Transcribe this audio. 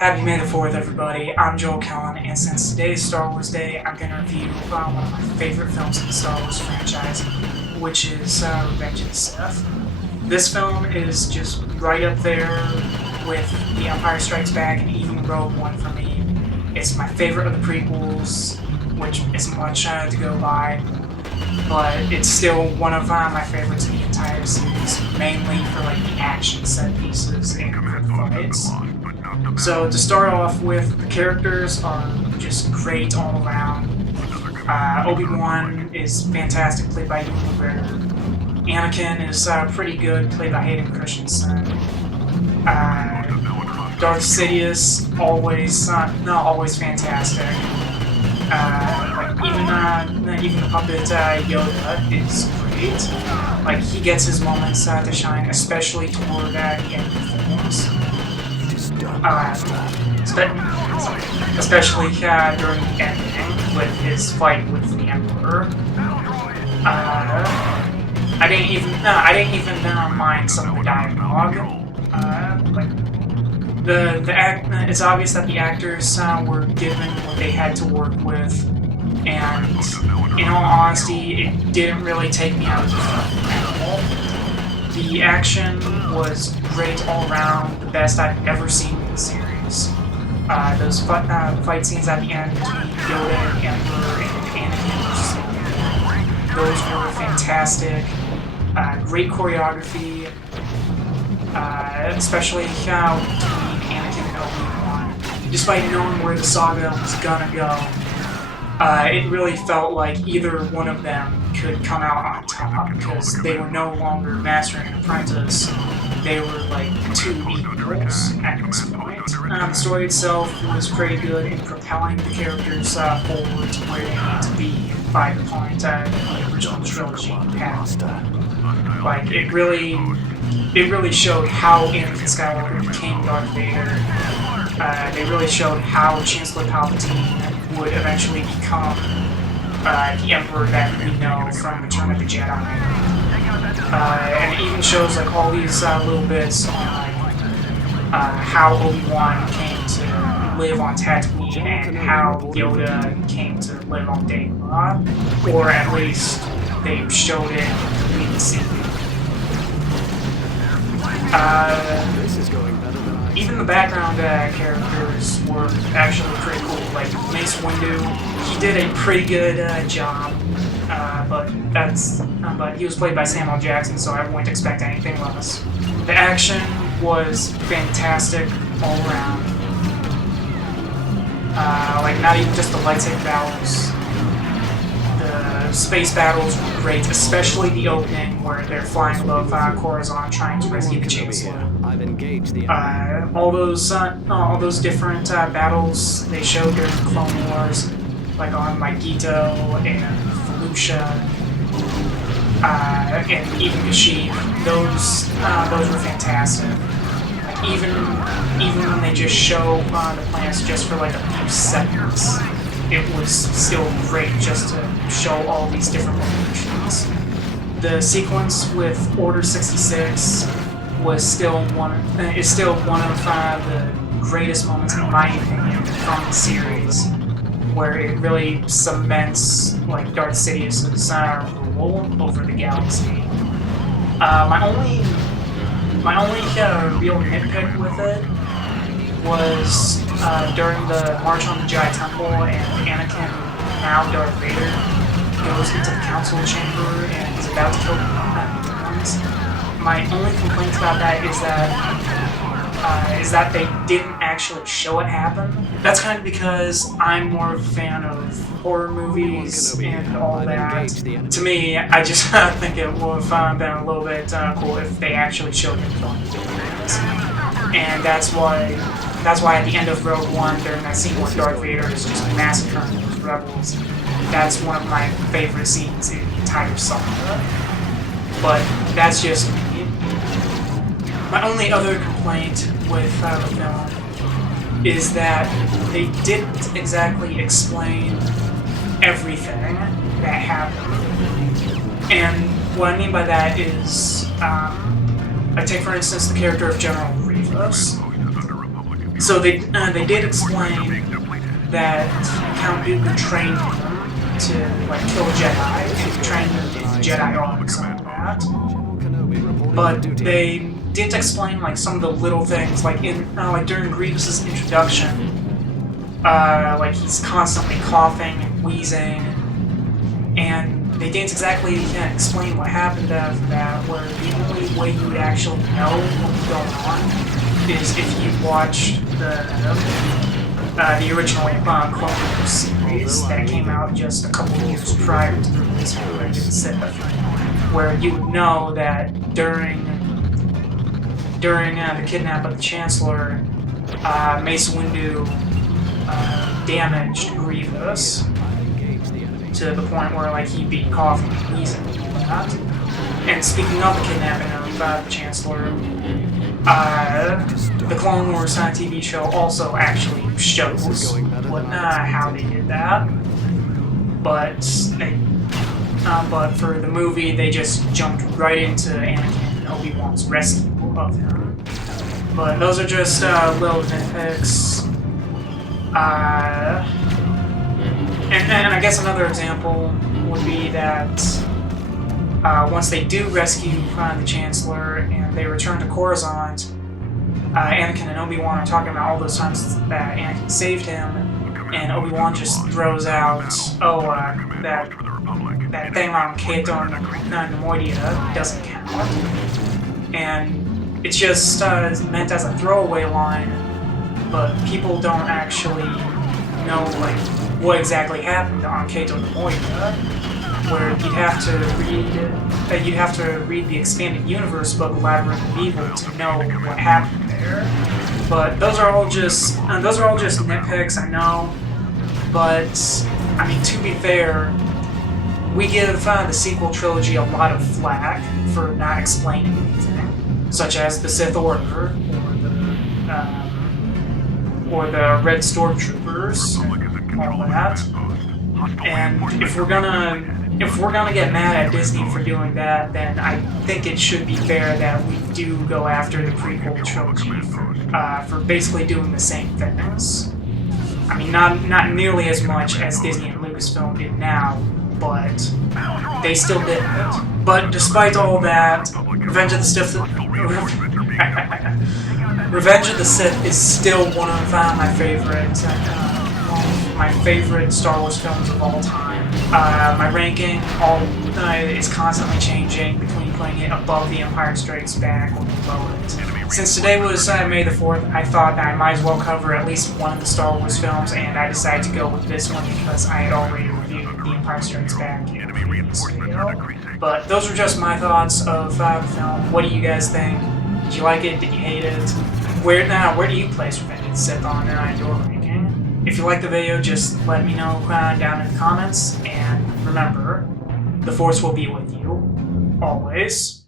Happy May the 4th, everybody. I'm Joel Kellen, and since today's Star Wars Day, I'm going to review one of my favorite films in the Star Wars franchise, which is Revenge of the Sith. This film is just right up there with The Empire Strikes Back and even Rogue One for me. It's my favorite of the prequels, which isn't much to go by, but it's still one of my favorites in the entire series, mainly for like the action set pieces and quick fights. So to start off with, the characters are just great all around. Obi-Wan is fantastic, played by Ewan McGregor. Anakin is pretty good, played by Hayden Christensen. Darth Sidious, always fantastic. Even the puppet Yoda is great. Like, he gets his moments to shine, especially toward the end of the films. Especially during the ending with his fight with the Emperor. I didn't even mind some of the dialogue. It's obvious that the actors were given what they had to work with, and in all honesty, it didn't really take me out of the film at all. The action was great all around, the best I've ever seen in the series. Those fight scenes at the end between Yoda and Emperor and Anakin, those were fantastic. Great choreography, especially between Anakin and Obi-Wan. Despite knowing where the saga was gonna go, it really felt like either one of them could come out on top because they were no longer master and apprentice. They were like two equals at this point. The story itself was pretty good in propelling the characters forward to where they need to be by the point the original trilogy passed. Like, it really showed how Anakin Skywalker became Darth Vader. They really showed how Chancellor Palpatine would eventually become the Emperor that we know from Return of the Jedi. And it even shows like all these little bits on how Obi-Wan came to live on Tatooine and how Yoda came to live on Dagobah, or at least they showed it in the scene. Even the background characters were actually pretty cool. Like Mace Windu, he did a pretty good job, but he was played by Samuel Jackson, so I wouldn't expect anything less. The action was fantastic all around. Like not even just the lightsaber battles. The space battles were great, especially the opening where they're flying above Coruscant trying to rescue the Chancellor. All those different battles they showed during the Clone Wars, like on Magneto and Felucia, and even Kashyyyk. Those were fantastic. Like even when they just show the planets just for like a few seconds, it was still great just to show all these different locations. The sequence with Order 66 is still one of the greatest moments, in my opinion, from the series, where it really cements like Darth Sidious's rule over the galaxy. My only real nitpick with it was during the March on the Jedi Temple and Anakin, now Darth Vader, goes into the council chamber and is about to kill the humans. My only complaint about that is that they didn't actually show it happen. That's kind of because I'm more of a fan of horror movies and all that. To me, I just think it would have been a little bit cool if they actually showed him killing the humans. And that's why at the end of Rogue One, during that scene where Darth Vader is just massacring those rebels, that's one of my favorite scenes in the entire saga. But that's just me. My only other complaint with the film is that they didn't exactly explain everything that happened. And what I mean by that is, I take for instance the character of General Grievous. So they did explain that Count Dooku trained him to like kill Jedi, trained him in Jedi arts and all that. But they didn't explain like some of the little things, like like during Grievous's introduction, like he's constantly coughing and wheezing, and they didn't exactly explain what happened after that. Where the only way you would actually know what was going on is if you watched the original Clone Wars series that came out just a couple of years prior to the release of the Sith, where you would know that during the kidnap of the Chancellor, Mace Windu damaged Grievous to the point where like he'd be coughing and wheezing and all that. And speaking of the kidnapping of the Chancellor, the Clone Wars TV show also actually shows how they did that, but for the movie they just jumped right into Anakin and Obi-Wan's rescue of him. But those are just little nitpicks. And I guess another example would be that once they do rescue the Chancellor and they return to Coruscant, Anakin and Obi-Wan are talking about all those times that Anakin saved him, and Obi-Wan just throws out, that thing on Cato Nemoidia doesn't count. And it's just meant as a throwaway line, but people don't actually know like what exactly happened on Cato Nemoidia, where you'd have to read the expanded universe book Labyrinth of Evil to know what happened there. But those are all just nitpicks, I know. But I mean, to be fair, we give the sequel trilogy a lot of flack for not explaining anything, such as the Sith Order or the Red Stormtroopers, and all that. And if we're gonna get mad at Disney for doing that, then I think it should be fair that we do go after the prequel trilogy for basically doing the same things. I mean, not nearly as much as Disney and Lucasfilm did now, but they still did it. But despite all that, Revenge of the Sith is still one of my favorite Star Wars films of all time. My ranking is constantly changing between putting it above The Empire Strikes Back or below it. Since today was May the 4th, I thought that I might as well cover at least one of the Star Wars films, and I decided to go with this one because I had already reviewed The Empire Strikes Back in a previous video. But those were just my thoughts of the film. What do you guys think? Did you like it? Did you hate it? Where do you place Revenge of the Sith on your ranking? If you liked the video, just let me know down in the comments, and remember, the Force will be with you, always.